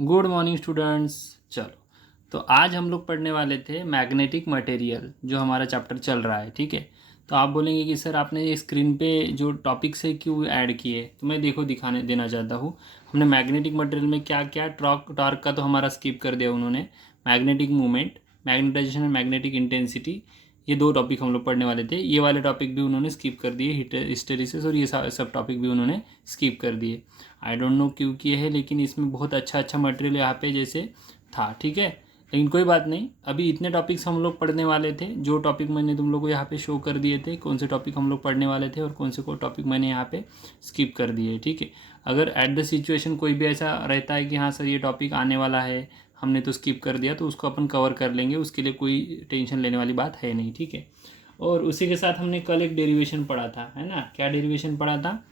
Good morning students. चलो, तो आज हम लोग पढ़ने वाले थे मैग्नेटिक मटेरियल, जो हमारा चैप्टर चल रहा है। ठीक है, तो आप बोलेंगे कि सर आपने ये स्क्रीन पे जो टॉपिक्स है क्यों ऐड किए, तो मैं देखो दिखाने देना चाहता हूँ। हमने मैग्नेटिक मटेरियल में क्या क्या टॉर्क का तो हमारा स्किप कर दिया उन्होंने। Magnetic movement, magnetization and magnetic intensity, ये दो टॉपिक हम लोग पढ़ने वाले थे। ये वाले टॉपिक भी उन्होंने स्किप कर दिए, हिस्टेरिसिस और ये सब टॉपिक भी उन्होंने स्किप कर दिए। आई डोंट नो क्यों किए हैं, लेकिन इसमें बहुत अच्छा अच्छा मटेरियल यहाँ पे जैसे था। ठीक है, लेकिन कोई बात नहीं, अभी इतने टॉपिक्स हम लोग पढ़ने वाले थे। जो टॉपिक मैंने तुम लोग को यहाँ पे शो कर दिए थे, कौन से टॉपिक हम लोग पढ़ने वाले थे और कौन से टॉपिक मैंने यहाँ पे स्किप कर दिए। ठीक है, अगर एट द सिचुएशन कोई भी ऐसा रहता है कि हाँ सर ये टॉपिक आने वाला है, हमने तो स्किप कर दिया, तो उसको अपन कवर कर लेंगे, उसके लिए कोई टेंशन लेने वाली बात है नहीं। ठीक है, और उसी के साथ हमने कल एक डेरिवेशन पढ़ा था, है ना। क्या डेरिवेशन पढ़ा था?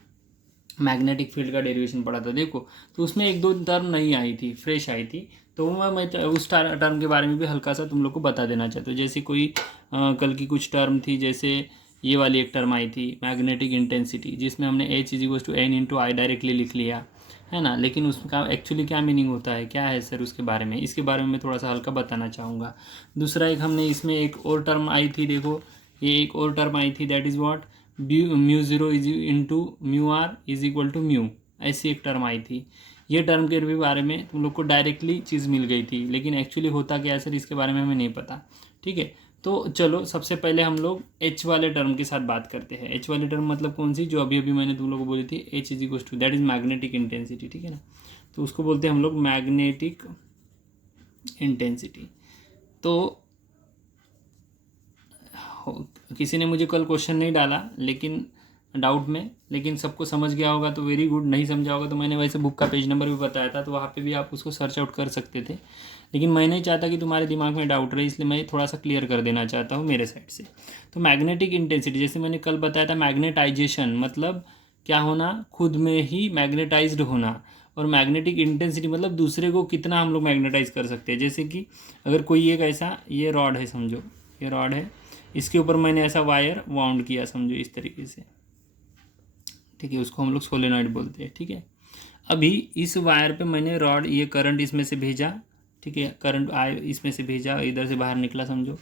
मैग्नेटिक फील्ड का डेरिवेशन पढ़ा था। देखो, तो उसमें एक दो टर्म नहीं आई थी, फ्रेश आई थी, तो मैं उस टर्म के बारे में भी हल्का सा तुम लोग को बता देना चाहता हूँ। जैसे कोई कल की कुछ टर्म थी, जैसे ये वाली एक टर्म आई थी मैग्नेटिक इंटेंसिटी, जिसमें हमने H=N×I डायरेक्टली लिख लिया, है ना। लेकिन उसका एक्चुअली क्या मीनिंग होता है, क्या है सर उसके बारे में, इसके बारे में मैं थोड़ा सा हल्का बताना चाहूँगा। दूसरा एक हमने इसमें एक और टर्म आई थी, देखो ये एक और टर्म आई थी, that is what, μ0 μr is equal to mu, ऐसी एक टर्म आई थी। ये टर्म के भी बारे में तुम लोग को डायरेक्टली चीज़ मिल गई थी, लेकिन एक्चुअली होता क्या है सर इसके बारे में हमें नहीं पता। ठीक है, तो चलो सबसे पहले हम लोग एच वाले टर्म के साथ बात करते हैं। एच वाले टर्म मतलब कौन सी, जो अभी अभी मैंने तुम लोग को बोली थी, H=, that is magnetic intensity. ठीक है ना, तो उसको बोलते हैं हम लोग मैग्नेटिक इंटेंसिटी। तो किसी ने मुझे कल क्वेश्चन नहीं डाला लेकिन डाउट में, लेकिन सबको समझ गया होगा तो वेरी गुड, नहीं समझा होगा तो मैंने वैसे बुक का पेज नंबर भी बताया था, तो वहाँ पे भी आप उसको सर्च आउट कर सकते थे। लेकिन मैं नहीं चाहता कि तुम्हारे दिमाग में डाउट रहे, इसलिए मैं थोड़ा सा क्लियर कर देना चाहता हूँ मेरे साइड से। तो मैग्नेटिक इंटेंसिटी, जैसे मैंने कल बताया था, मैग्नेटाइजेशन मतलब क्या होना, खुद में ही मैग्नेटाइज्ड होना, और मैग्नेटिक इंटेंसिटी मतलब दूसरे को कितना हम लोग मैग्नेटाइज कर सकते हैं। जैसे कि अगर कोई एक ऐसा, ये रॉड है समझो, ये रॉड है, इसके ऊपर मैंने ऐसा वायर वाउंड किया समझो इस तरीके से। ठीक है, उसको हम लोग सोलेनॉइड बोलते हैं। ठीक है, अभी इस वायर पे मैंने रॉड, ये करंट इसमें से भेजा, ठीक है, करंट आए इसमें से भेजा, इधर से बाहर निकला समझो।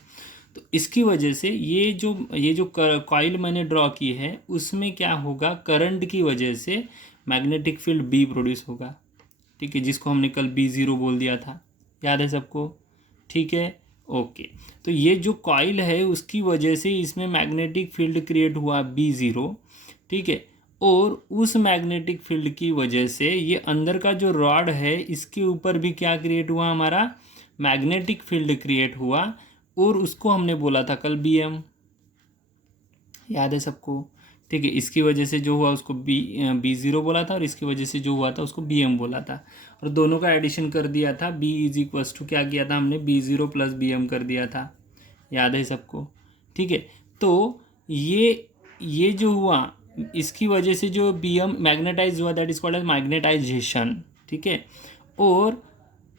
तो इसकी वजह से ये जो कॉइल मैंने ड्रॉ की है, उसमें क्या होगा, करंट की वजह से मैग्नेटिक फील्ड बी प्रोड्यूस होगा। ठीक है, जिसको हमने कल B0 बोल दिया था, याद है सबको? ठीक है, ओके। तो ये जो कॉइल है उसकी वजह से इसमें मैग्नेटिक फील्ड क्रिएट हुआ B0। ठीक है, और उस मैग्नेटिक फील्ड की वजह से ये अंदर का जो रॉड है इसके ऊपर भी क्या क्रिएट हुआ, हमारा मैग्नेटिक फील्ड क्रिएट हुआ, और उसको हमने बोला था कल BM, याद है सबको? ठीक है, इसकी वजह से जो हुआ उसको B0 बोला था, और इसकी वजह से जो हुआ था उसको BM बोला था, और दोनों का एडिशन कर दिया था। B= क्या किया था हमने, B0 + BM कर दिया था, याद है सबको? ठीक है, तो ये जो हुआ, इसकी वजह से जो BM मैग्नेटाइज हुआ, that is called as magnetization. ठीक है, और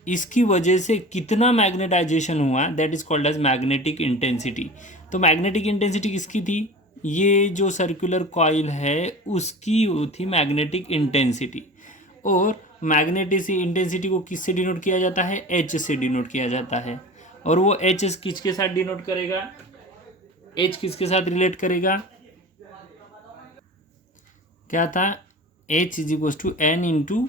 इसकी वजह से कितना मैग्नेटाइजेशन हुआ, that is called as magnetic intensity. तो मैग्नेटिक इंटेंसिटी किसकी थी, ये जो सर्कुलर कॉइल है उसकी वो थी मैग्नेटिक इंटेंसिटी। और मैग्नेटिक इंटेंसिटी को किससे डिनोट किया जाता है, H से डिनोट किया जाता है। और वो H किसके साथ डिनोट करेगा, H किसके साथ रिलेट करेगा, क्या था, H=N×I।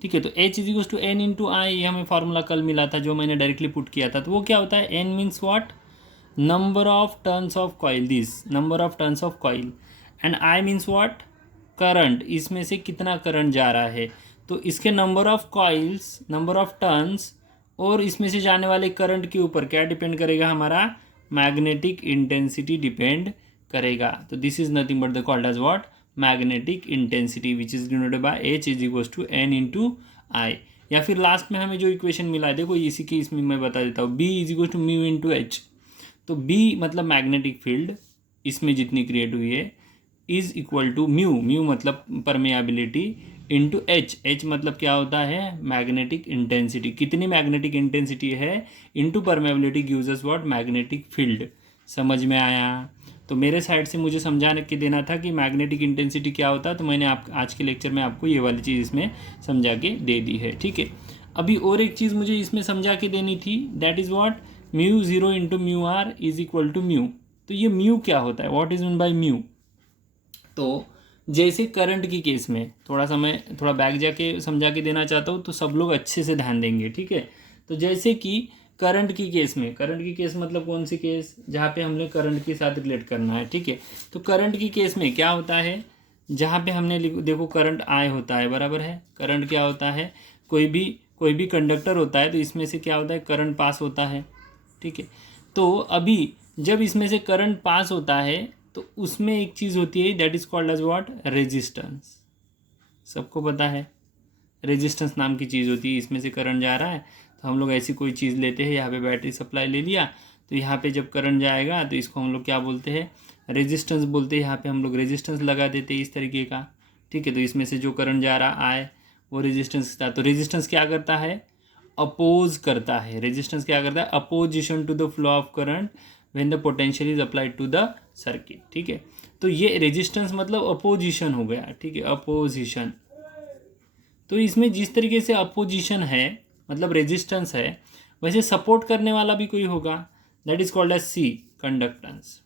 ठीक है, तो H=N×I, ये हमें फार्मूला कल मिला था, जो मैंने डायरेक्टली पुट किया था। तो वो क्या होता है, N means what, number of turns of coil, this number of turns of coil, and I means what, current, इसमें से कितना करंट जा रहा है। तो इसके number of coils, number of turns, और इसमें से जाने वाले करंट के ऊपर क्या डिपेंड करेगा, हमारा मैग्नेटिक इंटेंसिटी डिपेंड करेगा। तो this is nothing but the called as what, magnetic intensity, which is denoted by H=N×I। या फिर लास्ट में हमें जो इक्वेशन मिला है, देखो इसी की, इसमें मैं बता देता हूँ, B=μ×H। तो B मतलब मैग्नेटिक फील्ड इसमें जितनी क्रिएट हुई है, इज इक्वल टू म्यू मतलब परमेबिलिटी, इंटू H मतलब क्या होता है, मैग्नेटिक इंटेंसिटी, कितनी मैग्नेटिक इंटेंसिटी है, into permeability gives us what, magnetic field. समझ में आया? तो मेरे साइड से मुझे समझा के देना था कि मैग्नेटिक इंटेंसिटी क्या होता है, तो मैंने आज के लेक्चर में आपको ये वाली चीज़ इसमें समझा के दे दी है, ठीक है। अभी और एक चीज़ मुझे इसमें समझा के देनी थी, that is what, mu zero into mu R is equal to mu. तो ये म्यू क्या होता है, what is mean by mu. तो जैसे करंट की केस में मैं थोड़ा बैक जाके समझा के देना चाहता हूँ, तो सब लोग अच्छे से ध्यान देंगे, ठीक है। तो जैसे कि करंट की केस मतलब कौन सी केस, जहाँ पे हमने करंट के साथ रिलेट करना है, ठीक है। तो करंट की केस में क्या होता है, जहाँ पे हमने देखो करंट आई होता है, बराबर है। करंट क्या होता है, कोई भी कंडक्टर होता है, तो इसमें से क्या होता है, करंट पास होता है, ठीक है। तो अभी जब इसमें से करंट पास होता है तो उसमें एक चीज़ होती है, that is called as what, resistance. सबको पता है रेजिस्टेंस नाम की चीज़ होती है। इसमें से करंट जा रहा है तो हम लोग ऐसी कोई चीज़ लेते हैं, यहाँ पे बैटरी सप्लाई ले लिया, तो यहाँ पे जब करंट जाएगा तो इसको हम लोग क्या बोलते हैं, रेजिस्टेंस बोलते हैं। यहाँ पे हम लोग रेजिस्टेंस लगा देते हैं इस तरीके का, ठीक है। तो इसमें से जो करंट जा रहा आए वो रेजिस्टेंस था। तो रेजिस्टेंस क्या करता है, अपोज करता है। रेजिस्टेंस क्या करता है, opposition to the flow of current when the potential is applied to the circuit, ठीक है। तो ये रेजिस्टेंस मतलब अपोजिशन हो गया, ठीक है, अपोजिशन। तो इसमें जिस तरीके से अपोजिशन है मतलब रेजिस्टेंस है, वैसे सपोर्ट करने वाला भी कोई होगा, that is called as C, conductance.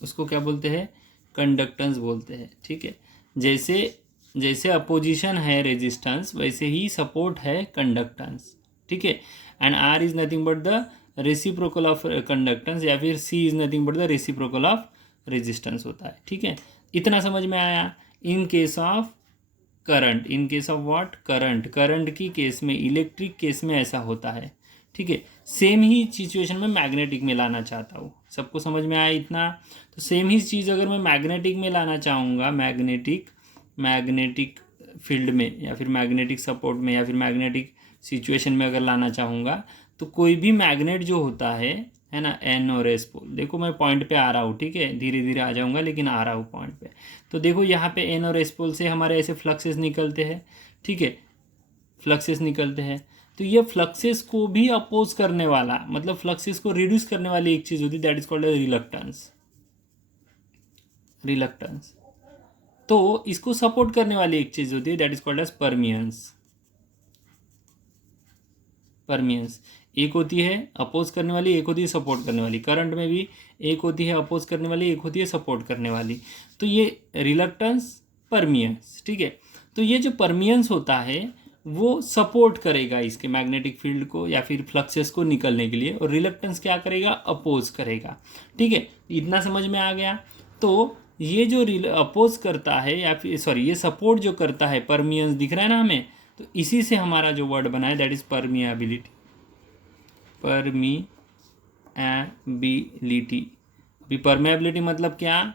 उसको क्या बोलते हैं, कंडक्टेंस बोलते हैं, ठीक है। जैसे अपोजिशन है रेजिस्टेंस, वैसे ही सपोर्ट है कंडक्टेंस, ठीक है। And R is nothing but the reciprocal of conductance, या फिर C is nothing but the reciprocal of resistance होता है, ठीक है। इतना समझ में आया। In case of current, in case of what, current की केस में, इलेक्ट्रिक केस में ऐसा होता है, ठीक है। सेम ही सिचुएशन में मैग्नेटिक में लाना चाहता हूँ, सबको समझ में आया इतना। तो सेम ही चीज़ अगर मैं मैग्नेटिक में लाना चाहूँगा, मैग्नेटिक फील्ड में, या फिर मैग्नेटिक सपोर्ट में, या फिर मैग्नेटिक सिचुएशन में अगर लाना चाहूँगा, तो कोई भी मैग्नेट जो होता है ना, एन और एस पोल, देखो मैं पॉइंट पे आ रहा हूँ, ठीक है, धीरे धीरे आ जाऊँगा लेकिन आ रहा हूँ पॉइंट पे। तो देखो यहाँ पे एन और एस पोल से हमारे ऐसे फ्लक्सेस निकलते हैं, ठीक है, फ्लक्सेस निकलते हैं। तो ये फ्लक्सेस को भी अपोज करने वाला, मतलब फ्लक्सेस को रिड्यूस करने वाली एक चीज़ होती है, दैट इज कॉल्ड रिलक्टेंस। तो इसको सपोर्ट करने वाली एक चीज़ होती है, that is called as permeance. एक होती है अपोज करने वाली, एक होती है सपोर्ट करने वाली। करंट में भी एक होती है अपोज करने वाली, एक होती है सपोर्ट करने वाली। तो ये रिलक्टेंस, परमियंस, ठीक है। तो ये जो परमियंस होता है वो सपोर्ट करेगा इसके मैग्नेटिक फील्ड को या फिर फ्लक्सेस को निकलने के लिए, और रिलक्टेंस क्या करेगा, अपोज करेगा, ठीक है। इतना समझ में आ गया। तो ये जो अपोज करता है, या फिर सॉरी ये सपोर्ट जो करता है, परमियंस दिख रहा है ना हमें, तो इसी से हमारा जो वर्ड बना है दैट इज परमिएबिलिटी। अभी परमेबिलिटी मतलब क्या,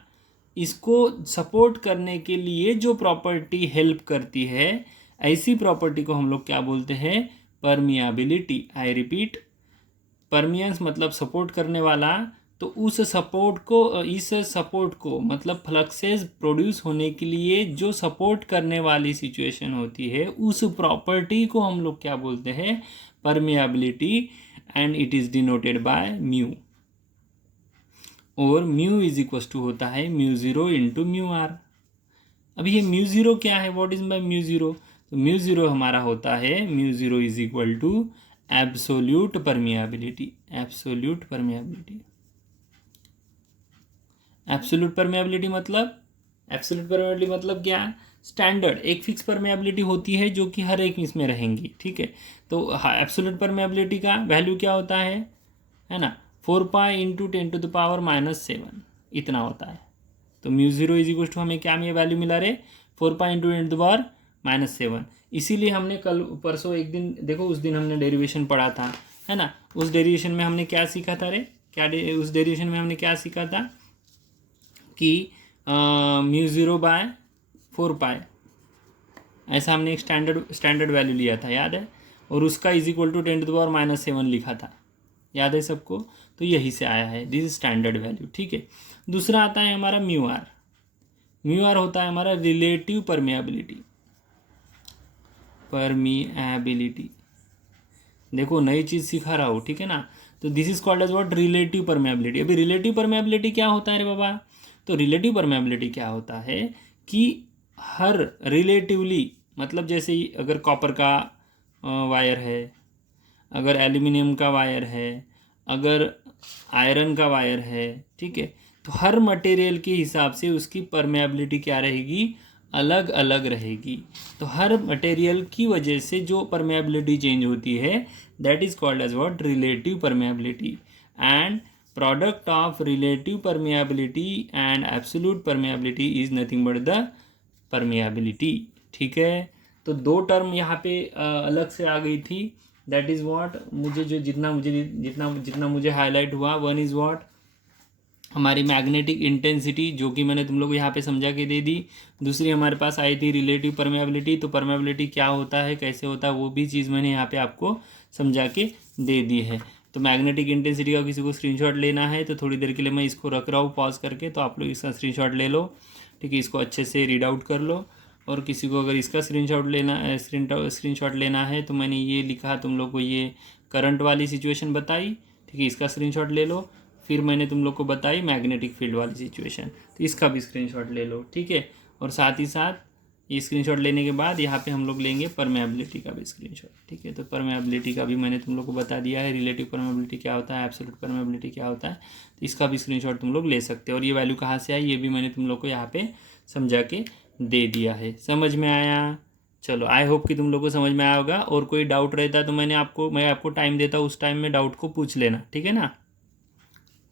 इसको सपोर्ट करने के लिए जो प्रॉपर्टी हेल्प करती है, ऐसी प्रॉपर्टी को हम लोग क्या बोलते हैं, परमिएबिलिटी। आई रिपीट, परमियंस मतलब सपोर्ट करने वाला, तो इस सपोर्ट को मतलब फ्लक्सेस प्रोड्यूस होने के लिए जो सपोर्ट करने वाली सिचुएशन होती है, उस प्रॉपर्टी को हम लोग क्या बोलते हैं, permeability, and it is denoted by mu. और म्यू इज इक्वल टू होता है mu zero into mu R. अभी ये म्यू ज़ीरो क्या है, what is by mu zero, तो म्यू ज़ीरो हमारा होता है, mu zero is equal to absolute permeability. Absolute permeability मतलब क्या, स्टैंडर्ड एक फिक्स परमेबिलिटी होती है जो कि हर एक इसमें रहेंगी, ठीक है। तो एब्सोल्यूट परमेबिलिटी का वैल्यू क्या होता है ना, 4 पाई इंटू 10⁻⁻⁷ इतना होता है। तो mu zero is equal to हमें क्या ये वैल्यू मिला रे, 4 पाई इंटू 10⁻⁷। इसीलिए हमने कल परसों एक दिन देखो, उस दिन हमने डेरिवेशन पढ़ा था, है ना। उस डेरिवेशन में हमने क्या सीखा था रे, उस डेरिवेशन में हमने क्या सीखा था कि म्यू ज़ीरो बाय 4 पाई, ऐसा हमने एक स्टैंडर्ड वैल्यू लिया था, याद है। और उसका इज इक्वल टू 10⁻⁷ लिखा था, याद है सबको। तो यही से आया है, दिस इज स्टैंडर्ड वैल्यू, ठीक है। दूसरा आता है हमारा म्यू आर। म्यू आर होता है हमारा रिलेटिव परमिएबिलिटी। देखो नई चीज़ सिखा रहा हूँ, ठीक है ना। तो this is called as what, relative permeability. अभी रिलेटिव परमेबिलिटी क्या होता है रे बाबा? तो रिलेटिव परमेबिलिटी क्या होता है कि हर रिलेटिवली, मतलब जैसे ही अगर कॉपर का वायर है, अगर एल्यूमिनियम का वायर है, अगर आयरन का वायर है, ठीक है, तो हर मटेरियल के हिसाब से उसकी परमेबिलिटी क्या रहेगी, अलग अलग रहेगी। तो हर मटेरियल की वजह से जो परमेबिलिटी चेंज होती है, that is called as what, relative permeability. And product of relative permeability and absolute permeability is nothing but the permeability. ठीक है, तो दो टर्म यहाँ पे अलग से आ गई थी। दैट इज़ व्हाट, मुझे जो जितना मुझे हाईलाइट हुआ, वन इज़ व्हाट, हमारी मैग्नेटिक इंटेंसिटी, जो कि मैंने तुम लोग को यहाँ पे समझा के दे दी। दूसरी हमारे पास आई थी रिलेटिव परमेबिलिटी। तो परमेबिलिटी क्या होता है, कैसे होता है, वो भी चीज़ मैंने यहाँ पे आपको समझा के दे दी है। तो मैग्नेटिक इंटेंसिटी का किसी को स्क्रीनशॉट लेना है तो थोड़ी देर के लिए मैं इसको रख रहा हूँ पॉज करके, तो आप लोग इसका स्क्रीनशॉट ले लो, ठीक है, इसको अच्छे से रीड आउट कर लो। और किसी को अगर इसका स्क्रीनशॉट लेना है तो मैंने ये लिखा तुम लोग को, ये करंट वाली सिचुएशन बताई, ठीक है, इसका स्क्रीनशॉट ले लो। फिर मैंने तुम लोग को बताई मैग्नेटिक फील्ड वाली सिचुएशन, तो इसका भी स्क्रीनशॉट ले लो, ठीक है। और साथ ही साथ ये स्क्रीनशॉट लेने के बाद यहाँ पे हम लोग लेंगे परमेबिलिटी का भी स्क्रीनशॉट, ठीक है। तो परमेबिलिटी का भी मैंने तुम लोग को बता दिया है, रिलेटिव परमेबिलिटी क्या होता है, एब्सोल्यूट परमेबिलिटी क्या होता है, तो इसका भी स्क्रीनशॉट तुम लोग ले सकते हो। और ये वैल्यू कहाँ से आई, ये भी मैंने तुम लोग को यहाँ पे समझा के दे दिया है। समझ में आया? चलो, आई होप कि तुम लोग को समझ में आया होगा। और कोई डाउट रहता है तो मैं आपको टाइम देता हूँ, उस टाइम में डाउट को पूछ लेना, ठीक है ना।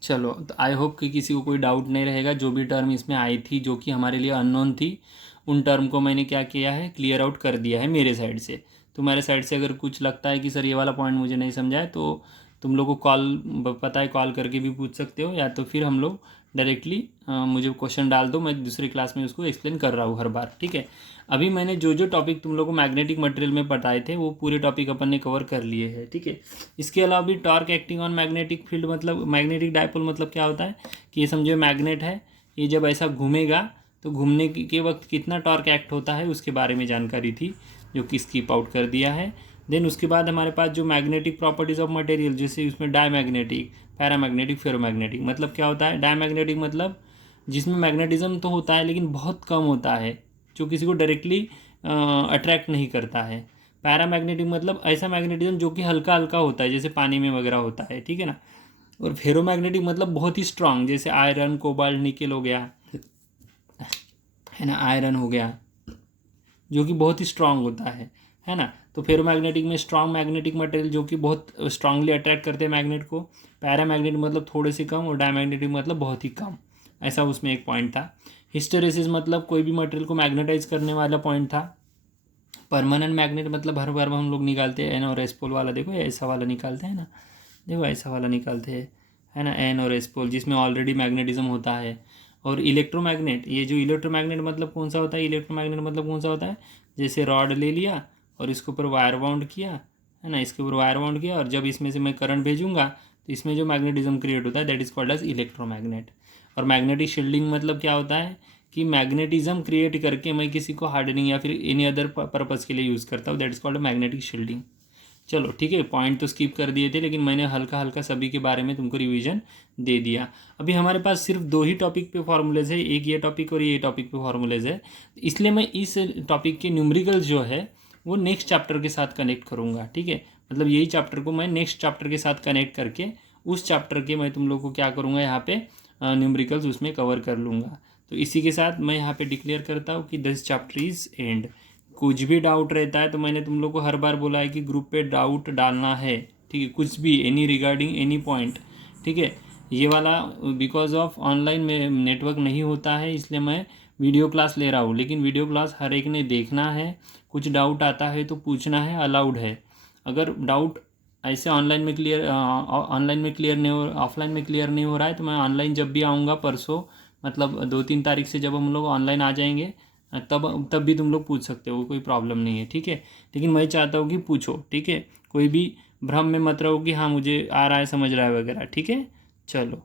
चलो, तो आई होप कि किसी को कोई डाउट नहीं रहेगा। जो भी टर्म इसमें आई थी जो कि हमारे लिए अननोन थी, उन टर्म को मैंने क्या किया है, क्लियर आउट कर दिया है मेरे साइड से। तुम्हारे साइड से अगर कुछ लगता है कि सर ये वाला पॉइंट मुझे नहीं समझा है, तो तुम लोग को पता है, कॉल करके भी पूछ सकते हो, या तो फिर हम लोग डायरेक्टली मुझे क्वेश्चन डाल दो, मैं दूसरी क्लास में उसको एक्सप्लेन कर रहा हूँ हर बार, ठीक है। अभी मैंने जो जो टॉपिक तुम लोग को मैग्नेटिक मटेरियल में बताए थे वो पूरे टॉपिक अपन ने कवर कर लिए हैं, ठीक है। इसके अलावा भी torque acting on magnetic field, मतलब मैग्नेटिक डायपोल मतलब क्या होता है कि ये समझो मैग्नेट है, ये जब ऐसा घूमेगा तो घूमने के वक्त कितना टॉर्क एक्ट होता है उसके बारे में जानकारी थी, जो कि स्किप आउट कर दिया है। देन उसके बाद हमारे पास जो मैग्नेटिक प्रॉपर्टीज़ ऑफ मटेरियल, जैसे उसमें डायमैग्नेटिक, पैरामैग्नेटिक, फेरोमैग्नेटिक, मतलब क्या होता है, डायमैग्नेटिक मतलब जिसमें मैग्नेटिज्म तो होता है लेकिन बहुत कम होता है, जो किसी को डायरेक्टली अट्रैक्ट नहीं करता है। पैरामैग्नेटिक मतलब ऐसा मैग्नेटिज्म जो कि हल्का हल्का होता है, जैसे पानी में वगैरह होता है, ठीक है ना। और फेरोमैग्नेटिक मतलब बहुत ही स्ट्रांग, जैसे आयरन, कोबाल्ट, निकेल हो गया, है ना, आयरन हो गया, जो कि बहुत ही स्ट्रांग होता है ना। तो फेरोमैग्नेटिक में स्ट्रांग मैग्नेटिक मटेरियल जो कि बहुत स्ट्रांगली अट्रैक्ट करते हैं मैग्नेट को। पैरामैग्नेटिक मतलब थोड़े से कम, और डायमैग्नेटिक मतलब बहुत ही कम। ऐसा उसमें एक पॉइंट था। हिस्टेरेसिस मतलब कोई भी मटेरियल को मैग्नेटाइज करने वाला पॉइंट था। परमानेंट मैग्नेट मतलब हर बार हम लोग निकालते हैं एन और एस पोल वाला, देखो ऐसा वाला निकालते हैं ना, देखो ऐसा वाला निकालते हैं, है ना, एन और एस पोल, जिसमें ऑलरेडी मैग्नेटिज्म होता है। और इलेक्ट्रोमैग्नेट, ये जो इलेक्ट्रोमैग्नेट मतलब कौन सा होता है, इलेक्ट्रोमैग्नेट मतलब कौन सा होता है, जैसे रॉड ले लिया और इसके ऊपर वायर बाउंड किया, है ना, इसके ऊपर वायर बाउंड किया, और जब इसमें से मैं करंट भेजूंगा तो इसमें जो मैग्नेटिज्म क्रिएट होता है, that is called as electromagnet. और मैग्नेटिक शील्डिंग मतलब क्या होता है कि मैग्नेटिज्म क्रिएट करके मैं किसी को हार्डनिंग या फिर एनी अदर पर्पज़ के लिए यूज़ करता हूँ, that is called magnetic shielding. चलो ठीक है, पॉइंट तो स्किप कर दिए थे, लेकिन मैंने हल्का हल्का सभी के बारे में तुमको रिवीजन दे दिया। अभी हमारे पास सिर्फ दो ही टॉपिक पे फॉर्मूलेज है, एक ये टॉपिक और ये टॉपिक पे फॉर्मूलेज है, इसलिए मैं इस टॉपिक के न्यूमेरिकल्स जो है वो नेक्स्ट चैप्टर के साथ कनेक्ट करूँगा, ठीक है। मतलब यही चैप्टर को मैं नेक्स्ट चैप्टर के साथ कनेक्ट करके उस चैप्टर के मैं तुम लोग को क्या करूँगा, यहाँ पे न्यूमेरिकल्स उसमें कवर कर लूँगा। तो इसी के साथ मैं यहाँ पे डिक्लेयर करता हूँ कि दिस चैप्टर इज़ एंड। कुछ भी डाउट रहता है तो मैंने तुम लोग को हर बार बोला है कि ग्रुप पे डाउट डालना है, ठीक है, कुछ भी एनी रिगार्डिंग एनी पॉइंट, ठीक है। ये वाला बिकॉज ऑफ ऑनलाइन में नेटवर्क नहीं होता है, इसलिए मैं वीडियो क्लास ले रहा हूँ, लेकिन वीडियो क्लास हर एक ने देखना है। कुछ डाउट आता है तो पूछना है, अलाउड है। अगर डाउट ऐसे ऑनलाइन में क्लियर नहीं हो, ऑफलाइन में क्लियर नहीं हो रहा है, तो मैं ऑनलाइन जब भी आऊँगा परसों, मतलब 2-3 तारीख से जब हम लोग ऑनलाइन आ जाएंगे, तब भी तुम लोग पूछ सकते हो, कोई प्रॉब्लम नहीं है, ठीक है। लेकिन मैं चाहता हूँ कि पूछो, ठीक है, कोई भी भ्रम में मत रहो कि हाँ मुझे आ रहा है, समझ रहा है वगैरह, ठीक है। चलो,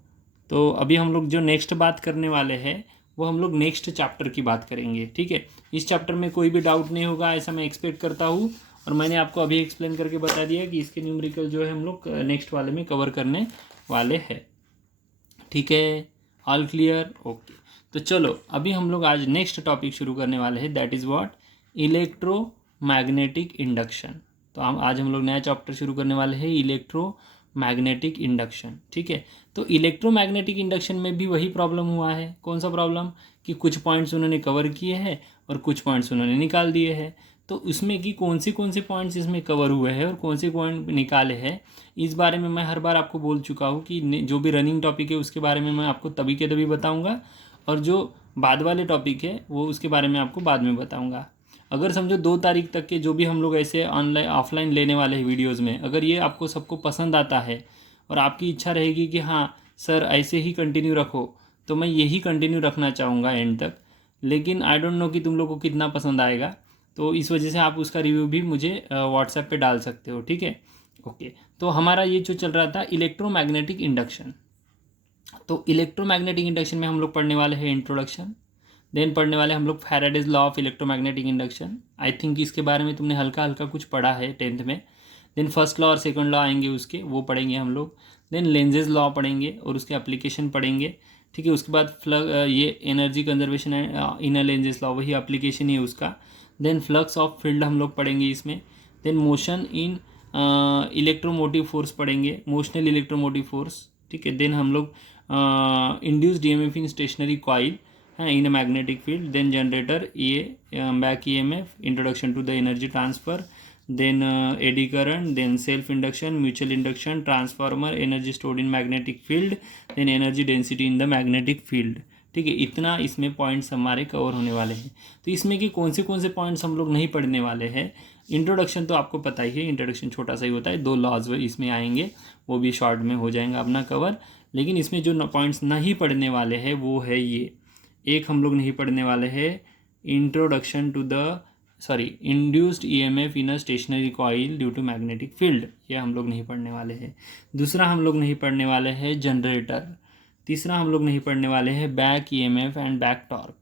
तो अभी हम लोग जो नेक्स्ट बात करने वाले हैं वो हम लोग नेक्स्ट चैप्टर की बात करेंगे, ठीक है। इस चैप्टर में कोई भी डाउट नहीं होगा ऐसा मैं एक्सपेक्ट करता हूँ। और मैंने आपको अभी एक्सप्लेन करके बता दिया कि इसके न्यूमेरिकल जो है हम लोग नेक्स्ट वाले में कवर करने वाले हैं। ठीक है, ऑल क्लियर, ओके। तो चलो अभी हम लोग आज नेक्स्ट टॉपिक शुरू करने वाले हैं, that is what, electromagnetic induction. तो आज हम लोग नया चैप्टर शुरू करने वाले हैं, इलेक्ट्रोमैग्नेटिक इंडक्शन। ठीक है, तो इलेक्ट्रोमैग्नेटिक इंडक्शन में भी वही प्रॉब्लम हुआ है। कौन सा प्रॉब्लम, कि कुछ पॉइंट्स उन्होंने कवर किए हैं और कुछ पॉइंट्स उन्होंने निकाल दिए हैं। तो उसमें कि कौन से पॉइंट्स इसमें कवर हुए हैं और कौन से पॉइंट निकाले हैं, इस बारे में मैं हर बार आपको बोल चुका हूँ कि जो भी रनिंग टॉपिक है उसके बारे में मैं आपको तभी के तभी बताऊँगा, और जो बाद वाले टॉपिक है वो उसके बारे में आपको बाद में बताऊँगा। अगर समझो 2 तारीख तक के जो भी हम लोग ऐसे ऑनलाइन ऑफलाइन लेने वाले हैं वीडियोज़ में, अगर ये आपको सबको पसंद आता है और आपकी इच्छा रहेगी कि हाँ सर ऐसे ही कंटिन्यू रखो, तो मैं यही कंटिन्यू रखना चाहूँगा एंड तक। लेकिन आई डोंट नो कि तुम लोग को कितना पसंद आएगा, तो इस वजह से आप उसका रिव्यू भी मुझे व्हाट्सएप पे डाल सकते हो। ठीक है, ओके। तो हमारा ये जो चल रहा था इलेक्ट्रोमैग्नेटिक इंडक्शन, तो इलेक्ट्रोमैग्नेटिक इंडक्शन में हम लोग पढ़ने वाले हैं इंट्रोडक्शन, देन पढ़ने वाले हम लोग Faraday's law of electromagnetic induction. I think इसके बारे में तुमने हल्का हल्का कुछ पढ़ा है 10th में। देन फर्स्ट लॉ और सेकंड लॉ आएंगे उसके, वो पढ़ेंगे हम लोग। देन लेंजेज लॉ पढ़ेंगे और उसके एप्लीकेशन पढ़ेंगे। ठीक है, उसके बाद ये energy conservation in lenses law, वही एप्लीकेशन ही है उसका। देन फ्लक्स ऑफ फील्ड हम लोग पढ़ेंगे इसमें। Then motion in electromotive force पढ़ेंगे, मोशनल इलेक्ट्रोमोटिव फोर्स। ठीक है, देन हम लोग induced EMF in stationary coil in a magnetic field, then generator back EMF, introduction to the energy transfer, then eddy current, then self induction, mutual induction, transformer, energy stored in magnetic field, then energy density in the magnetic field। ठीक है, इतना इसमें points हमारे cover होने वाले हैं। तो इसमें कि कौन से पॉइंट्स हम लोग नहीं पढ़ने वाले हैं। इंट्रोडक्शन तो आपको पता ही है, इंट्रोडक्शन छोटा सा ही होता है, 2 लॉज इसमें आएंगे, वो भी शॉर्ट में हो जाएंगे अपना कवर। लेकिन इसमें जो पॉइंट्स नहीं पढ़ने वाले हैं वो है ये, एक हम लोग नहीं पढ़ने वाले हैं introduction to the induced EMF in a stationary coil due to magnetic field, ये हम लोग नहीं पढ़ने वाले हैं। दूसरा हम लोग नहीं पढ़ने वाले हैं जनरेटर। तीसरा हम लोग नहीं पढ़ने वाले हैं back EMF and back torque.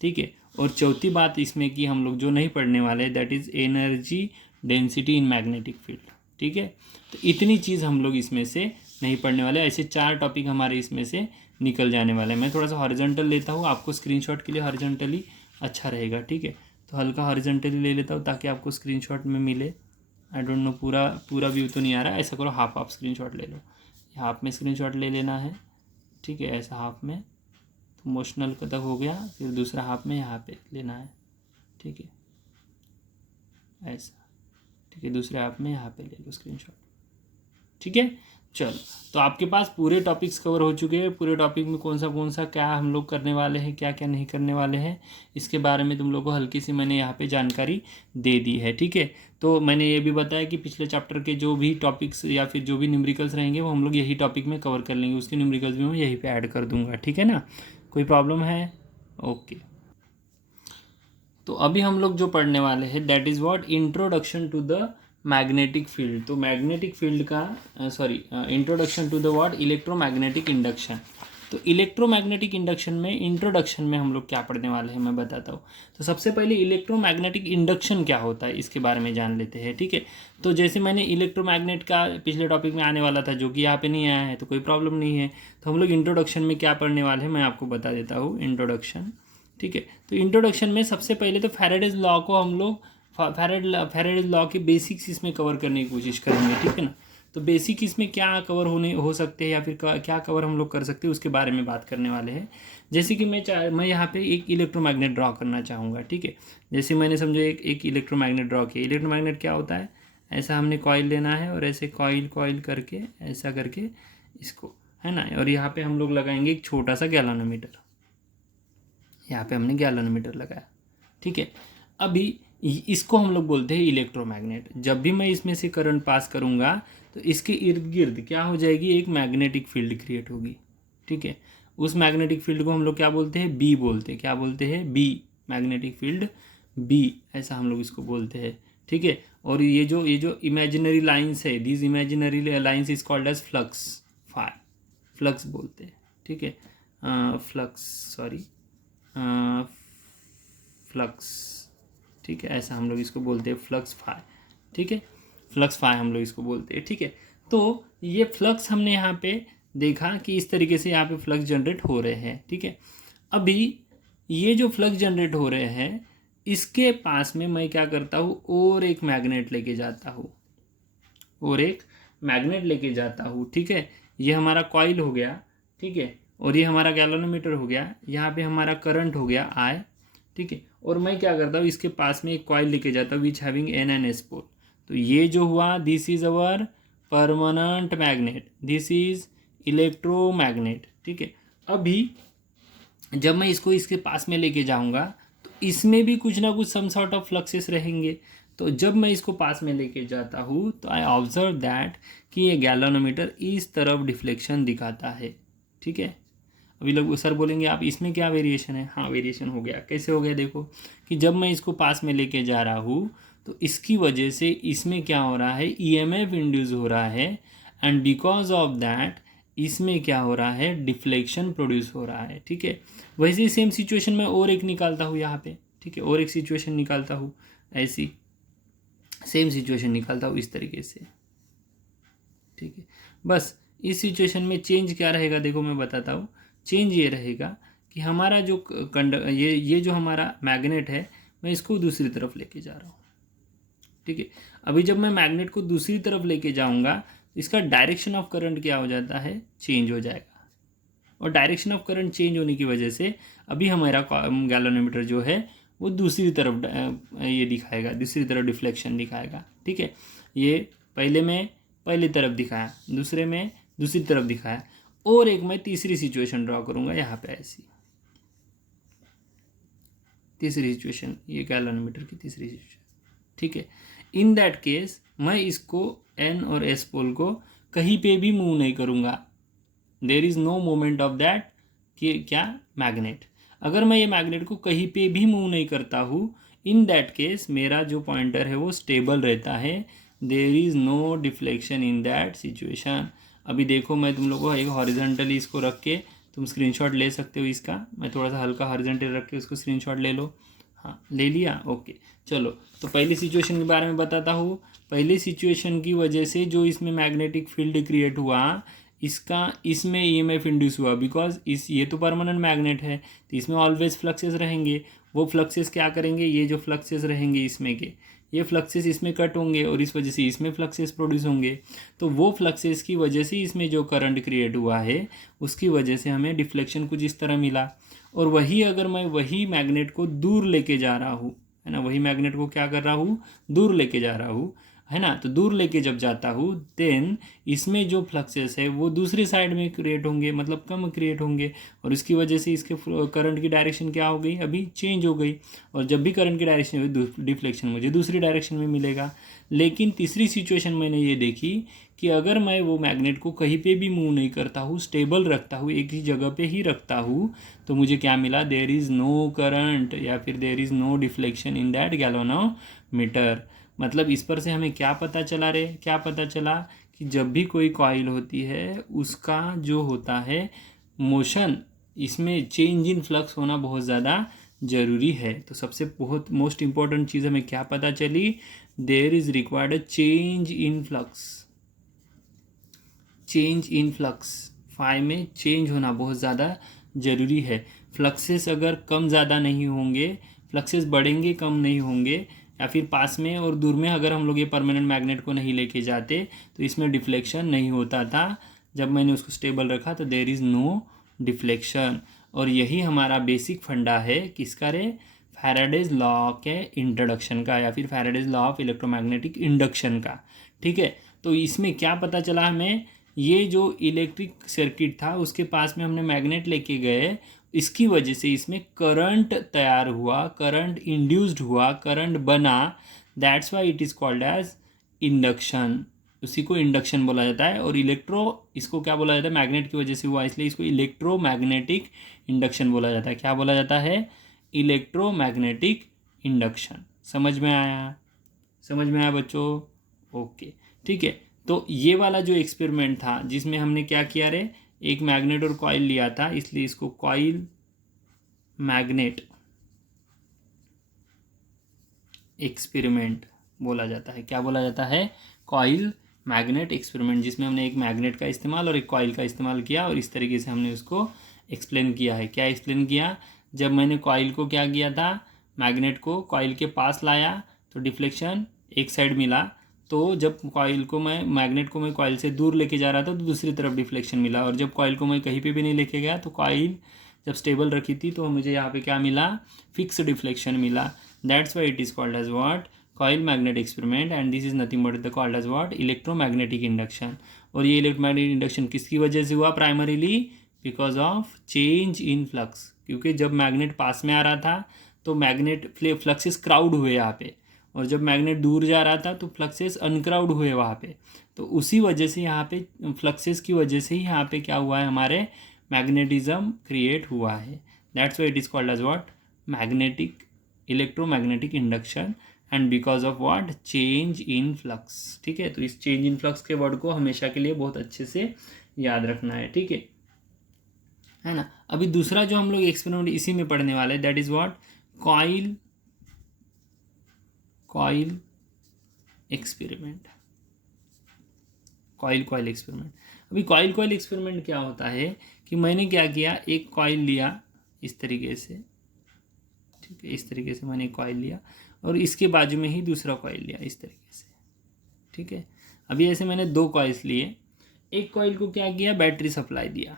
ठीक है, और चौथी बात इसमें कि हम लोग जो नहीं पढ़ने वाले हैं that is energy density in magnetic field. ठीक है, तो इतनी चीज़ हम लोग इसमें से नहीं पढ़ने वाले। ऐसे 4 टॉपिक हमारे इसमें से निकल जाने वाले हैं। मैं थोड़ा सा हॉरिजॉन्टल लेता हूँ, आपको स्क्रीनशॉट के लिए हॉरिजॉन्टली अच्छा रहेगा। ठीक है, तो हल्का हॉरिजॉन्टली ले लेता हूँ ताकि आपको स्क्रीनशॉट में मिले। आई डोंट नो पूरा व्यू तो नहीं आ रहा है, ऐसा करो हाफ स्क्रीनशॉट ले लो, हाफ में स्क्रीनशॉट ले लेना है। ठीक है, ऐसा हाफ में, तो मोशनल का तक हो गया, फिर दूसरा हाफ में यहाँ पे लेना है। ठीक है, ऐसा। ठीक है, दूसरे हाफ में यहाँ पे ले लो स्क्रीनशॉट। ठीक है, चलो, तो आपके पास पूरे टॉपिक्स कवर हो चुके हैं। पूरे टॉपिक में कौन सा क्या हम लोग करने वाले हैं, क्या क्या नहीं करने वाले हैं, इसके बारे में तुम लोग को हल्की सी मैंने यहाँ पे जानकारी दे दी है। ठीक है, तो मैंने ये भी बताया कि पिछले चैप्टर के जो भी टॉपिक्स या फिर जो भी न्यूमेरिकल्स रहेंगे वो हम लोग यही टॉपिक में कवर कर लेंगे, उसके न्यूमेरिकल्स भी मैं यहीं पर ऐड कर दूँगा। ठीक है ना, कोई प्रॉब्लम है? ओके, तो अभी हम लोग जो पढ़ने वाले हैं that is what, introduction to the magnetic field. तो मैग्नेटिक फील्ड का introduction to the what, electromagnetic induction. तो इलेक्ट्रोमैग्नेटिक इंडक्शन में इंट्रोडक्शन में हम लोग क्या पढ़ने वाले हैं मैं बताता हूँ। तो सबसे पहले इलेक्ट्रोमैग्नेटिक इंडक्शन क्या होता है इसके बारे में जान लेते हैं। ठीक है, तो जैसे मैंने इलेक्ट्रोमैग्नेट का पिछले टॉपिक में आने वाला था जो कि यहाँ पे नहीं आया है, तो कोई प्रॉब्लम नहीं है। तो हम लोग इंट्रोडक्शन में क्या पढ़ने वाले हैं मैं आपको बता देता हूँ, इंट्रोडक्शन। ठीक है, तो इंट्रोडक्शन में सबसे पहले तो फैराडेज लॉ को हम लोग फैराडेज लॉ के बेसिक्स इसमें कवर करने की कोशिश करेंगे। ठीक है ना, तो बेसिक इसमें क्या कवर हो सकते हैं या फिर क्या कवर हम लोग कर सकते हैं उसके बारे में बात करने वाले हैं। जैसे कि मैं यहाँ पे एक इलेक्ट्रोमैग्नेट ड्रॉ करना चाहूँगा। ठीक है, जैसे मैंने समझो एक इलेक्ट्रोमैग्नेट ड्रॉ किया। इलेक्ट्रोमैग्नेट क्या होता है, ऐसा हमने कॉइल लेना है और ऐसे कॉइल करके ऐसा करके इसको, है ना, और यहाँ पे हम लोग लगाएंगे एक छोटा सा गैल्वेनोमीटर। यहाँ पे हमने गैल्वेनोमीटर लगाया। ठीक है, अभी इसको हम लोग बोलते हैं इलेक्ट्रोमैग्नेट। जब भी मैं इसमें से करंट पास करूँगा तो इसके इर्द गिर्द क्या हो जाएगी, एक मैग्नेटिक फील्ड क्रिएट होगी। ठीक है, उस मैग्नेटिक फील्ड को हम लोग क्या बोलते हैं, बी बोलते हैं। क्या बोलते हैं, बी, मैग्नेटिक फील्ड बी, ऐसा हम लोग इसको बोलते हैं। ठीक है, और ये जो इमेजिनरी लाइन्स है, these imaginary lines is called as flux, flux बोलते हैं। ठीक है, फ्लक्स। ठीक है, ऐसा हम लोग इसको बोलते हैं, फ्लक्स फाई। ठीक है, फ्लक्स फाई हम लोग इसको बोलते हैं। ठीक है, तो ये फ्लक्स हमने यहाँ पे देखा कि इस तरीके से यहाँ पे फ्लक्स जनरेट हो रहे हैं। ठीक है, अभी ये जो फ्लक्स जनरेट हो रहे हैं इसके पास में मैं क्या करता हूँ, और एक मैग्नेट लेके जाता हूँ, और एक मैग्नेट लेके जाता हूँ। ठीक है, ये हमारा कॉइल हो गया। ठीक है, और ये हमारा गैल्वेनोमीटर हो गया, यहाँ पे हमारा करंट हो गया आई। ठीक है, और मैं क्या करता हूँ, इसके पास में एक कॉइल लेके जाता हूँ which having N and S pole. तो ये जो हुआ, this is our permanent magnet, this is electromagnet. ठीक है, अभी जब मैं इसको इसके पास में लेके जाऊंगा तो इसमें भी कुछ ना कुछ सम सॉर्ट ऑफ फ्लक्सेस रहेंगे। तो जब मैं इसको पास में लेके जाता हूँ तो आई ऑब्जर्व दैट कि ये गैल्वेनोमीटर इस तरफ डिफ्लेक्शन दिखाता है। ठीक है, अभी लोग सर बोलेंगे आप इसमें क्या वेरिएशन है। हाँ, वेरिएशन हो गया। कैसे हो गया, देखो कि जब मैं इसको पास में लेके जा रहा हूँ तो इसकी वजह से इसमें क्या हो रहा है, ईएमएफ इंड्यूस हो रहा है, एंड बिकॉज ऑफ दैट इसमें क्या हो रहा है, डिफ्लेक्शन प्रोड्यूस हो रहा है। ठीक है, वैसे ही सेम सिचुएशन में और एक निकालता हूँ यहाँ पे। ठीक है, और एक सिचुएशन निकालता हूँ, ऐसी सेम सिचुएशन निकालता हूँ इस तरीके से। ठीक है, बस इस सिचुएशन में चेंज क्या रहेगा, देखो मैं बताता हूँ। चेंज ये रहेगा कि हमारा जो ये जो हमारा मैग्नेट है, मैं इसको दूसरी तरफ लेके जा रहा हूँ। ठीक है, अभी जब मैं मैग्नेट को दूसरी तरफ लेके जाऊंगा तो इसका डायरेक्शन ऑफ करंट क्या हो जाता है, चेंज हो जाएगा। और डायरेक्शन ऑफ करंट चेंज होने की वजह से अभी हमारा गैल्वेनोमीटर जो है वो दूसरी तरफ ये दिखाएगा, दूसरी तरफ डिफ्लेक्शन दिखाएगा। ठीक है, ये पहले में पहली तरफ दिखाया, दूसरे में दूसरी तरफ दिखाया, और एक मैं तीसरी सिचुएशन ड्रॉ करूंगा यहाँ पे ऐसी। तीसरी सिचुएशन, ये गैल्वेनोमीटर की तीसरी सिचुएशन। ठीक है, इन दैट केस मैं इसको एन और एस पोल को कहीं पे भी मूव नहीं करूँगा। There is no moment of that कि क्या मैग्नेट। अगर मैं ये मैग्नेट को कहीं पे भी मूव नहीं करता हूँ, इन दैट केस मेरा जो पॉइंटर है वो स्टेबल रहता है। There is no deflection in that situation. अभी देखो, मैं तुम लोगों को एक हॉरिजॉन्टली इसको रख के तुम स्क्रीनशॉट ले सकते हो इसका। मैं थोड़ा सा हल्का हॉरिजॉन्टली रख के उसको स्क्रीनशॉट ले लो। हाँ, ले लिया, ओके। चलो, तो पहली सिचुएशन के बारे में बताता हूँ। पहली सिचुएशन की वजह से जो इसमें मैग्नेटिक फील्ड क्रिएट हुआ, इसका इसमें ईएमएफ इंड्यूस हुआ, बिकॉज ये तो परमानेंट मैग्नेट है तो इसमें ऑलवेज फ्लक्सेस रहेंगे। वो फ्लक्सेस क्या करेंगे, ये जो फ्लक्सेस रहेंगे इसमें के, ये फ्लक्सेस इसमें कट होंगे और इस वजह से इसमें फ्लक्सेस प्रोड्यूस होंगे। तो वो फ्लक्सेस की वजह से इसमें जो करंट क्रिएट हुआ है उसकी वजह से हमें डिफ्लेक्शन कुछ इस तरह मिला। और वही अगर मैं वही मैग्नेट को दूर लेके जा रहा हूँ, है ना, वही मैग्नेट को क्या कर रहा हूँ, दूर लेके जा रहा हूँ, है ना, तो दूर लेके जब जाता हूँ देन इसमें जो फ्लक्सेस है वो दूसरी साइड में क्रिएट होंगे, मतलब कम क्रिएट होंगे, और इसकी वजह से इसके करंट की डायरेक्शन क्या हो गई, अभी चेंज हो गई। और जब भी करंट की डायरेक्शन हुई, डिफ्लेक्शन मुझे दूसरी डायरेक्शन में मिलेगा। लेकिन तीसरी सिचुएशन मैंने ये देखी कि अगर मैं वो मैग्नेट को कहीं पे भी मूव नहीं करता हूँ, स्टेबल रखता हूँ, एक ही जगह पे ही रखता हूँ, तो मुझे क्या मिला, देयर इज़ नो करंट या फिर there is no deflection in that galvanometer. मतलब इस पर से हमें क्या पता चला रे, क्या पता चला कि जब भी कोई कॉइल होती है उसका जो होता है मोशन, इसमें चेंज इन फ्लक्स होना बहुत ज़्यादा ज़रूरी है। तो सबसे बहुत मोस्ट इम्पॉर्टेंट चीज़ हमें क्या पता चली, there is required a change in flux. Change in flux, phi में चेंज होना बहुत ज़्यादा ज़रूरी है। फ्लक्सेस अगर कम ज़्यादा नहीं होंगे, फ्लक्सेस बढ़ेंगे कम नहीं होंगे, या फिर पास में और दूर में अगर हम लोग ये परमानेंट मैग्नेट को नहीं लेके जाते तो इसमें डिफ्लेक्शन नहीं होता था। जब मैंने उसको स्टेबल रखा तो देयर इज़ नो डिफ्लेक्शन। और यही हमारा बेसिक फंडा है किसका रे, फैराडेज लॉ के इंट्रोडक्शन का, या फिर Faraday's law of electromagnetic induction का। ठीक है, तो इसमें क्या पता चला हमें, ये जो इलेक्ट्रिक सर्किट था उसके पास में हमने मैग्नेट लेके गए, इसकी वजह से इसमें करंट तैयार हुआ, करंट इंड्यूस्ड हुआ, करंट बना, that's why it is called as induction. उसी को इंडक्शन बोला जाता है। और इसको क्या बोला जाता है, मैग्नेट की वजह से हुआ इसलिए इसको इलेक्ट्रोमैग्नेटिक इंडक्शन बोला जाता है। क्या बोला जाता है, इलेक्ट्रोमैग्नेटिक इंडक्शन। समझ में आया, समझ में आया बच्चों, ओके। ठीक है, तो ये वाला जो एक्सपेरिमेंट था जिसमें हमने क्या किया रे, एक मैग्नेट और कॉइल लिया था, इसलिए इसको कॉइल मैग्नेट एक्सपेरिमेंट बोला जाता है। क्या बोला जाता है? कॉइल मैग्नेट एक्सपेरिमेंट, जिसमें हमने एक मैग्नेट का इस्तेमाल और एक कॉइल का इस्तेमाल किया और इस तरीके से हमने उसको एक्सप्लेन किया है। क्या एक्सप्लेन किया? जब मैंने कॉइल को क्या किया था, मैग्नेट को कॉइल के पास लाया तो डिफ्लेक्शन एक साइड मिला, तो जब कॉइल को मैं मैग्नेट को मैं कॉइल से दूर लेके जा रहा था तो दूसरी तरफ डिफ्लेक्शन मिला, और जब कॉइल को मैं कहीं पे भी नहीं लेके गया तो कॉइल जब स्टेबल रखी थी तो मुझे यहाँ पे क्या मिला? फिक्स डिफ्लेक्शन मिला। That's why it is called as what? Coil magnet experiment, and this is nothing but the called as what? Electromagnetic induction. और ये इलेक्ट्रोमैग्नेटिक इंडक्शन किसकी वजह से हुआ? Primarily because of change in flux, क्योंकि जब magnet पास में आ रहा था तो मैग्नेट फ्लक्सेस क्राउड हुए यहाँ पे, और जब मैग्नेट दूर जा रहा था तो फ्लक्सेस अनक्राउड हुए वहाँ पे। तो उसी वजह से यहाँ पे फ्लक्सेस की वजह से ही यहाँ पे क्या हुआ है? हमारे मैग्नेटिज्म क्रिएट हुआ है। That's why it is called as what? Magnetic electromagnetic induction, and because of what? Change in flux. ठीक है, तो इस चेंज इन फ्लक्स के वर्ड को हमेशा के लिए बहुत अच्छे से याद रखना है। ठीक है ना। अभी दूसरा जो हम लोग एक्सपेरिमेंट इसी में पढ़ने वाले हैं, that is what? Coil experiment. Coil experiment. अभी कॉइल एक्सपेरिमेंट क्या होता है कि मैंने क्या किया, एक कॉइल लिया इस तरीके से, ठीक है, इस तरीके से मैंने एक कॉइल लिया और इसके बाजू में ही दूसरा कॉइल लिया इस तरीके से। ठीक है, अभी ऐसे मैंने दो कॉइल्स लिए। एक कॉइल को क्या किया? बैटरी सप्लाई दिया।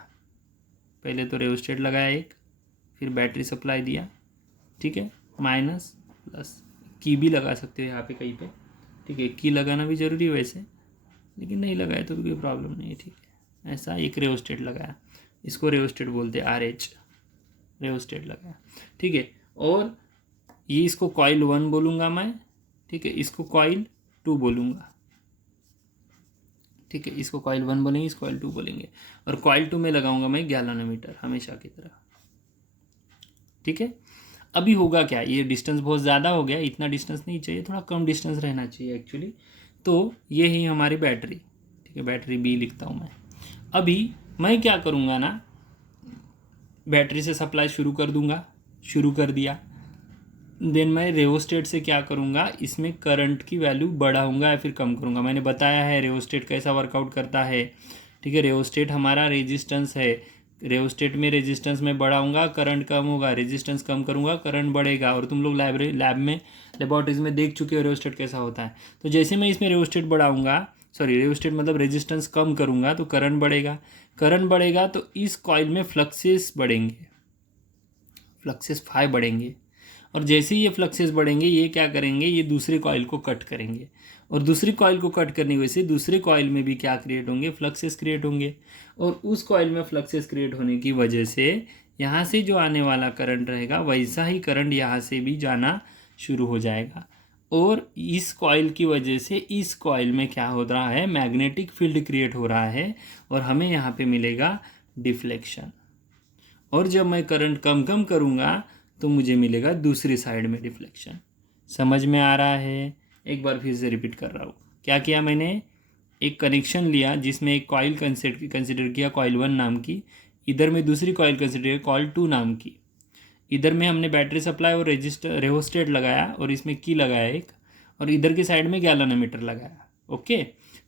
पहले तो रेओस्टेट लगाया एक, फिर बैटरी सप्लाई दिया। ठीक है, माइनस प्लस, की भी लगा सकते हो यहाँ पे कहीं पे। ठीक है, की लगाना भी ज़रूरी है वैसे, लेकिन नहीं लगाया तो भी कोई प्रॉब्लम नहीं है। ठीक है, ऐसा एक रेओस्टेट लगाया, इसको रेओस्टेट बोलते हैं, RH रेओस्टेट लगाया। ठीक है, और ये इसको कॉइल 1 बोलूँगा मैं। ठीक है, इसको कॉइल 2 बोलूँगा। ठीक है, इसको कॉइल 1 बोलेंगे, इसको कॉइल 2 बोलेंगे, और कॉइल 2 में लगाऊंगा मैं गैल्वेनोमीटर हमेशा की तरह। ठीक है, अभी होगा क्या? ये डिस्टेंस बहुत ज़्यादा हो गया, इतना डिस्टेंस नहीं चाहिए, थोड़ा कम डिस्टेंस रहना चाहिए एक्चुअली। तो ये ही हमारी बैटरी। ठीक है, बैटरी B लिखता हूँ मैं। अभी मैं क्या करूँगा ना, बैटरी से सप्लाई शुरू कर दूँगा, शुरू कर दिया। देन मैं रेओस्टेट से क्या करूँगा, इसमें करंट की वैल्यू बढ़ाऊँगा या फिर कम करूँगा। मैंने बताया है रेओस्टेट कैसा वर्कआउट करता है। ठीक है, रेओस्टेट हमारा रेजिस्टेंस है, रेओस्टेट में रेजिस्टेंस में बढ़ाऊँगा, करंट कम होगा, रेजिस्टेंस कम करूँगा, करंट बढ़ेगा। और तुम लोग लैब में लेबॉरेटरीज में देख चुके हो रेओस्टेट कैसा होता है। तो जैसे मैं इसमें रेओस्टेट बढ़ाऊँगा, सॉरी रेओस्टेट मतलब रेजिस्टेंस कम करूँगा तो करंट बढ़ेगा, करंट बढ़ेगा तो इस कॉइल में फ्लक्सेस बढ़ेंगे, फ्लक्सेस 5 बढ़ेंगे, और जैसे ही ये फ्लक्सेस बढ़ेंगे ये क्या करेंगे, ये दूसरे कॉइल को कट करेंगे, और दूसरी कॉइल को कट करने की वजह से दूसरे कॉइल में भी क्या क्रिएट होंगे? फ्लक्सेस क्रिएट होंगे, और उस कॉइल में फ्लक्सेस क्रिएट होने की वजह से यहाँ से जो आने वाला करंट रहेगा वैसा ही करंट यहाँ से भी जाना शुरू हो जाएगा, और इस कॉइल की वजह से इस कॉइल में क्या हो रहा है? मैग्नेटिक फील्ड क्रिएट हो रहा है, और हमें यहाँ पे मिलेगा डिफ्लेक्शन। और जब मैं करंट कम करूँगा तो मुझे मिलेगा दूसरी साइड में डिफ्लेक्शन। समझ में आ रहा है? एक बार फिर से रिपीट कर रहा हूँ। क्या किया मैंने? एक कनेक्शन लिया जिसमें एक कॉइल कंसिडर किया कॉइल 1 नाम की, इधर में दूसरी कॉइल कंसिडर किया कॉइल 2 नाम की, इधर में हमने बैटरी सप्लाई और रेओस्टेट लगाया, और इसमें की लगाया एक, और इधर की साइड में गैल्वेनोमीटर लगाया। ओके,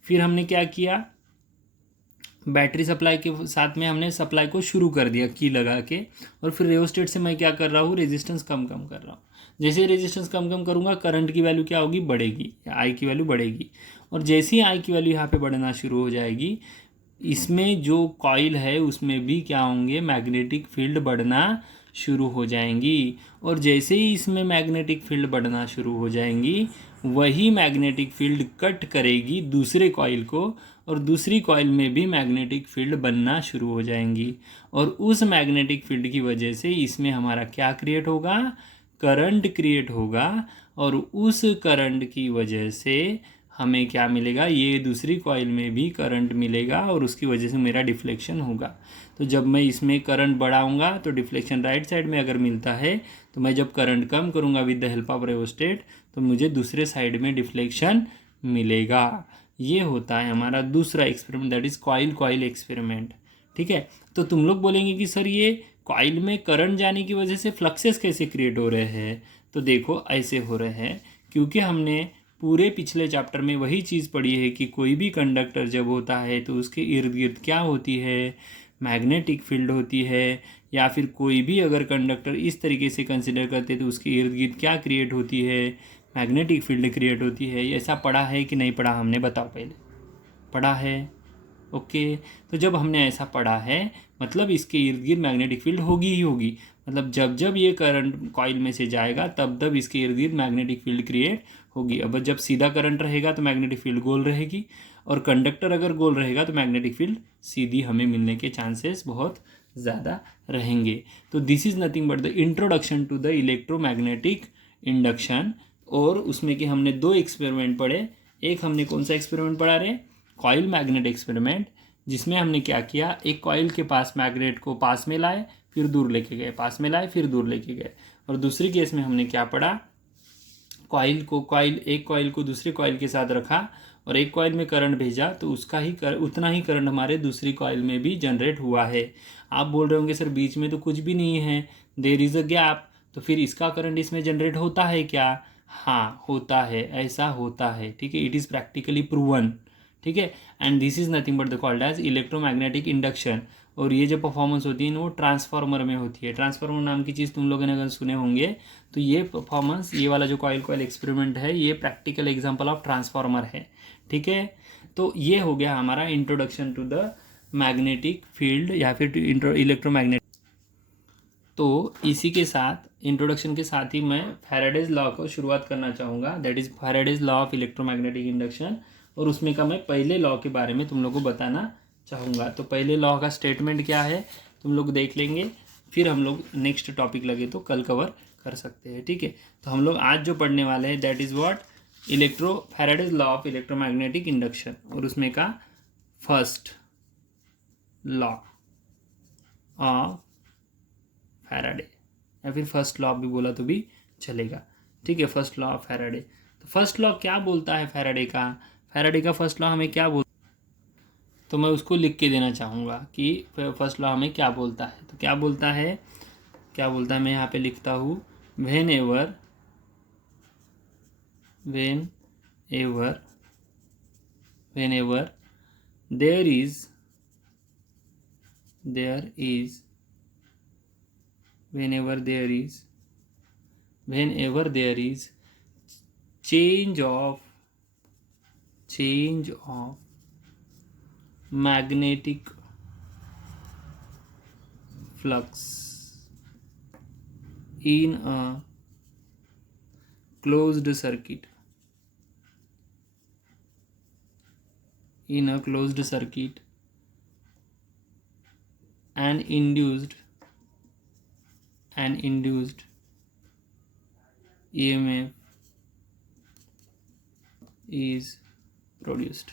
फिर हमने क्या किया, बैटरी सप्लाई के साथ में हमने सप्लाई को शुरू कर दिया की लगा के, और फिर रेओस्टेट से मैं क्या कर रहा हूँ? रेजिस्टेंस कम कर रहा हूँ। जैसे रेजिस्टेंस कम करूँगा, करंट की वैल्यू क्या होगी? बढ़ेगी, आई की वैल्यू बढ़ेगी, और जैसे ही आई की वैल्यू यहाँ पे बढ़ना शुरू हो जाएगी, इसमें जो कॉइल है उसमें भी क्या होंगे? मैग्नेटिक फील्ड बढ़ना शुरू हो जाएंगी, और जैसे ही इसमें मैग्नेटिक फील्ड बढ़ना शुरू हो जाएंगी, वही मैग्नेटिक फील्ड कट करेगी दूसरे कॉइल को, और दूसरी कॉइल में भी मैग्नेटिक फील्ड बनना शुरू हो जाएंगी, और उस मैग्नेटिक फील्ड की वजह से इसमें हमारा क्या क्रिएट होगा? करंट क्रिएट होगा, और उस करंट की वजह से हमें क्या मिलेगा? ये दूसरी कॉइल में भी करंट मिलेगा, और उसकी वजह से मेरा डिफ्लेक्शन होगा। तो जब मैं इसमें करंट बढ़ाऊंगा तो डिफ्लेक्शन राइट साइड में अगर मिलता है, तो मैं जब करंट कम करूंगा विद द हेल्प ऑफ रेओस्टेट तो मुझे दूसरे साइड में डिफ्लेक्शन मिलेगा। ये होता है हमारा दूसरा experiment, that is coil experiment. ठीक है, तो तुम लोग बोलेंगे कि सर ये कॉइल में करंट जाने की वजह से फ्लक्सेस कैसे क्रिएट हो रहे हैं? तो देखो ऐसे हो रहे हैं, क्योंकि हमने पूरे पिछले चैप्टर में वही चीज़ पढ़ी है कि कोई भी कंडक्टर जब होता है तो उसके इर्द गिर्द क्या होती है, मैग्नेटिक फील्ड होती है, या फिर कोई भी अगर कंडक्टर इस तरीके से कंसिडर करते तो उसके इर्द गिर्द क्या क्रिएट होती है, मैग्नेटिक फील्ड क्रिएट होती है। ऐसा पढ़ा है कि नहीं पढ़ा हमने, बताओ पहले। पढ़ा है, ओके। तो जब हमने ऐसा पढ़ा है मतलब इसके इर्द गिर्द मैग्नेटिक फील्ड होगी ही होगी, मतलब जब जब ये करंट कॉइल में से जाएगा तब तब इसके इर्द गिर्द मैग्नेटिक फील्ड क्रिएट होगी। अब जब सीधा करंट रहेगा तो मैग्नेटिक फील्ड गोल रहेगी, और कंडक्टर अगर गोल रहेगा तो मैग्नेटिक फील्ड सीधी हमें मिलने के चांसेस बहुत ज़्यादा रहेंगे। तो this is nothing but the introduction to the electromagnetic induction. और उसमें कि हमने 2 एक्सपेरिमेंट पढ़े। एक हमने कौन सा एक्सपेरिमेंट पढ़ा रे, कॉइल मैग्नेट एक्सपेरिमेंट, जिसमें हमने क्या किया, एक कॉइल के पास मैग्नेट को पास में लाए फिर दूर लेके गए, पास में लाए फिर दूर लेके गए। और दूसरी केस में हमने क्या पढ़ा, एक कॉइल को दूसरे कॉइल के साथ रखा और एक कॉइल में करंट भेजा तो उसका ही उतना ही करंट हमारे दूसरी कॉइल में भी जनरेट हुआ है। आप बोल रहे होंगे सर बीच में तो कुछ भी नहीं है, देयर इज़ अ गैप, तो फिर इसका करंट इसमें जनरेट होता है क्या? हाँ होता है, ऐसा होता है, ठीक है। इट इज़ प्रैक्टिकली प्रूवन, ठीक है। And this is nothing but the called as electromagnetic induction. और ये जो परफॉर्मेंस होती है ना वो ट्रांसफार्मर में होती है। ट्रांसफार्मर नाम की चीज़ तुम लोगों ने अगर सुने होंगे तो ये परफॉर्मेंस, ये वाला जो कॉइल एक्सपेरिमेंट है ये प्रैक्टिकल एग्जांपल ऑफ ट्रांसफार्मर है, ठीक है। तो ये हो गया हमारा introduction to the magnetic field या फिर इलेक्ट्रोमैग्नेटिक। तो इसी के साथ, इंट्रोडक्शन के साथ ही मैं फैराडेज लॉ को शुरुआत करना चाहूँगा, that is Faraday's law of electromagnetic induction. और उसमें का मैं पहले लॉ के बारे में तुम लोग को बताना चाहूँगा। तो पहले लॉ का स्टेटमेंट क्या है तुम लोग देख लेंगे, फिर हम लोग नेक्स्ट टॉपिक लगे तो कल कवर कर सकते हैं, ठीक है। तो हम लोग आज जो पढ़ने वाले हैं that is what, Faraday's law of electromagnetic induction. और उसमें का फर्स्ट लॉ ऑफ फैराडे, या फिर फर्स्ट लॉ भी बोला तो भी चलेगा, ठीक है। First law of Faraday. तो फर्स्ट लॉ क्या बोलता है फैराडे का फर्स्ट लॉ हमें क्या बोलता, तो मैं उसको लिख के देना चाहूँगा कि फर्स्ट लॉ हमें क्या बोलता है। तो क्या बोलता है मैं यहाँ पे लिखता हूँ, whenever there is whenever there is change of magnetic flux in a closed circuit, an induced EMF is produced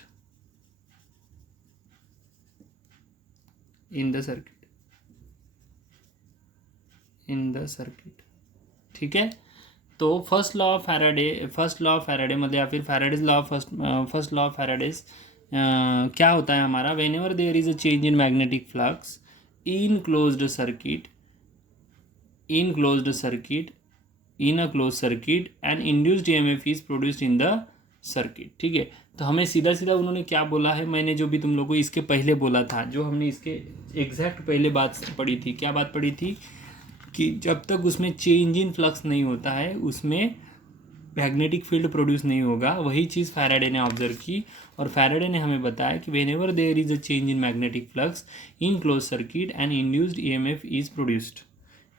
in the circuit, ठीक है। तो फर्स्ट लॉ ऑफ फैराडे मध्ये या फिर Faraday's law first law of Faraday's क्या होता है हमारा, whenever there is a change in magnetic flux in closed circuit in a closed circuit and induced EMF is produced in the circuit, ठीक है। तो हमें सीधा सीधा उन्होंने क्या बोला है, मैंने जो भी तुम लोगों को इसके पहले बोला था, जो हमने इसके एग्जैक्ट पहले बात पढ़ी थी, क्या बात पढ़ी थी कि जब तक उसमें चेंज इन फ्लक्स नहीं होता है उसमें मैग्नेटिक फील्ड प्रोड्यूस नहीं होगा। वही चीज़ फैराडे ने ऑब्जर्व की और फैराडे ने हमें बताया कि whenever there is a change in magnetic flux in close circuit and induced EMF is produced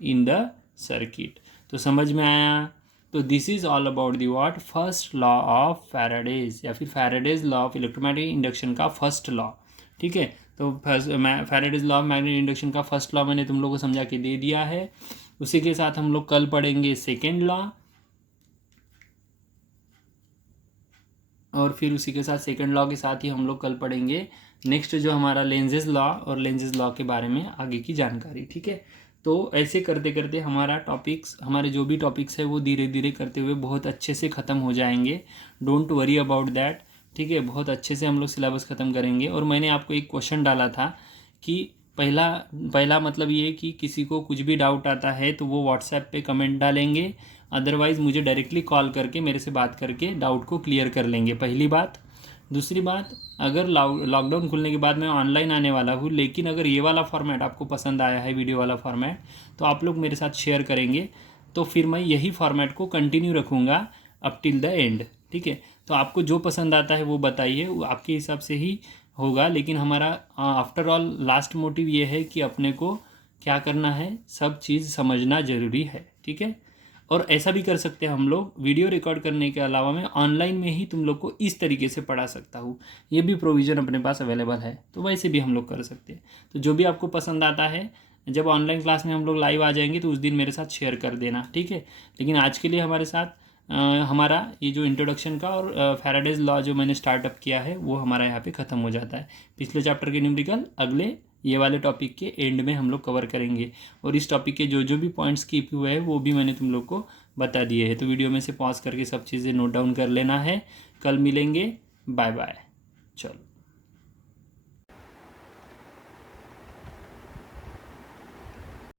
in the circuit. तो समझ में आया। तो this is all about the what, first law of Faraday's या फिर Faraday's law of electromagnetic induction का first law, ठीक है। तो Faraday's law of magnetic induction का फर्स्ट लॉ मैंने तुम लोगों को समझा के दे दिया है। उसी के साथ हम लोग कल पढ़ेंगे सेकेंड लॉ, और फिर उसी के साथ सेकेंड लॉ के साथ ही हम लोग कल पढ़ेंगे नेक्स्ट जो हमारा लेंजेस लॉ और लेंजेस लॉ के बारे में आगे की जानकारी, ठीक है। तो ऐसे करते करते हमारे जो भी टॉपिक्स है वो धीरे धीरे करते हुए बहुत अच्छे से ख़त्म हो जाएंगे। डोंट वरी अबाउट दैट, ठीक है। बहुत अच्छे से हम लोग सिलेबस ख़त्म करेंगे। और मैंने आपको एक क्वेश्चन डाला था कि पहला मतलब ये कि किसी को कुछ भी डाउट आता है तो वो व्हाट्सएप पे कमेंट डालेंगे अदरवाइज़ मुझे डायरेक्टली कॉल करके मेरे से बात करके डाउट को क्लियर कर लेंगे, पहली बात। दूसरी बात, अगर लॉकडाउन खुलने के बाद मैं ऑनलाइन आने वाला हूँ, लेकिन अगर ये वाला फॉर्मेट आपको पसंद आया है, वीडियो वाला फॉर्मेट, तो आप लोग मेरे साथ शेयर करेंगे, तो फिर मैं यही फॉर्मेट को कंटिन्यू रखूँगा अप टिल द एंड, ठीक है। तो आपको जो पसंद आता है वो बताइए, वो आपके हिसाब से ही होगा। लेकिन हमारा आफ्टर ऑल लास्ट मोटिव ये है कि अपने को क्या करना है, सब चीज़ समझना ज़रूरी है, ठीक है। और ऐसा भी कर सकते हैं हम लोग, वीडियो रिकॉर्ड करने के अलावा मैं ऑनलाइन में ही तुम लोग को इस तरीके से पढ़ा सकता हूँ, ये भी प्रोविज़न अपने पास अवेलेबल है, तो वैसे भी हम लोग कर सकते हैं। तो जो भी आपको पसंद आता है, जब ऑनलाइन क्लास में हम लोग लाइव आ जाएंगे तो उस दिन मेरे साथ शेयर कर देना, ठीक है। लेकिन आज के लिए हमारे साथ हमारा ये जो इंट्रोडक्शन का और फैराडेज लॉ जो मैंने स्टार्टअप किया है वो हमारा यहाँ पे ख़त्म हो जाता है। पिछले चैप्टर के न्यूमेरिकल अगले ये वाले टॉपिक के एंड में हम लोग कवर करेंगे, और इस टॉपिक के जो जो भी पॉइंट्स कीप हुए हैं वो भी मैंने तुम लोग को बता दिए हैं। तो वीडियो में से पॉज करके सब चीज़ें नोट डाउन कर लेना है। कल मिलेंगे, बाय बाय। चलो।